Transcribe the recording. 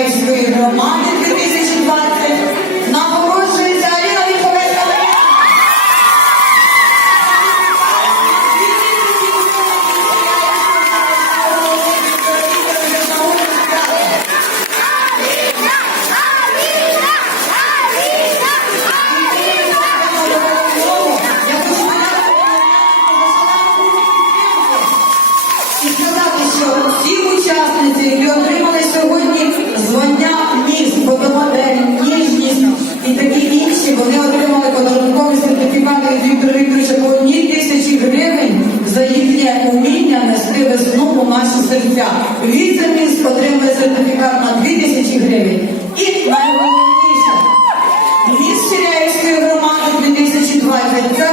Hepsi böyle the bir müzik var. Отримали подарункові сертифікати від Віктора Вікторовича по одній тисячі гривень за їхнє уміння нести весну у наші серця. Віце-міст отримує сертифікат на 2 тисячі гривень. І найголовніше, міст Черяївської громади 2020 це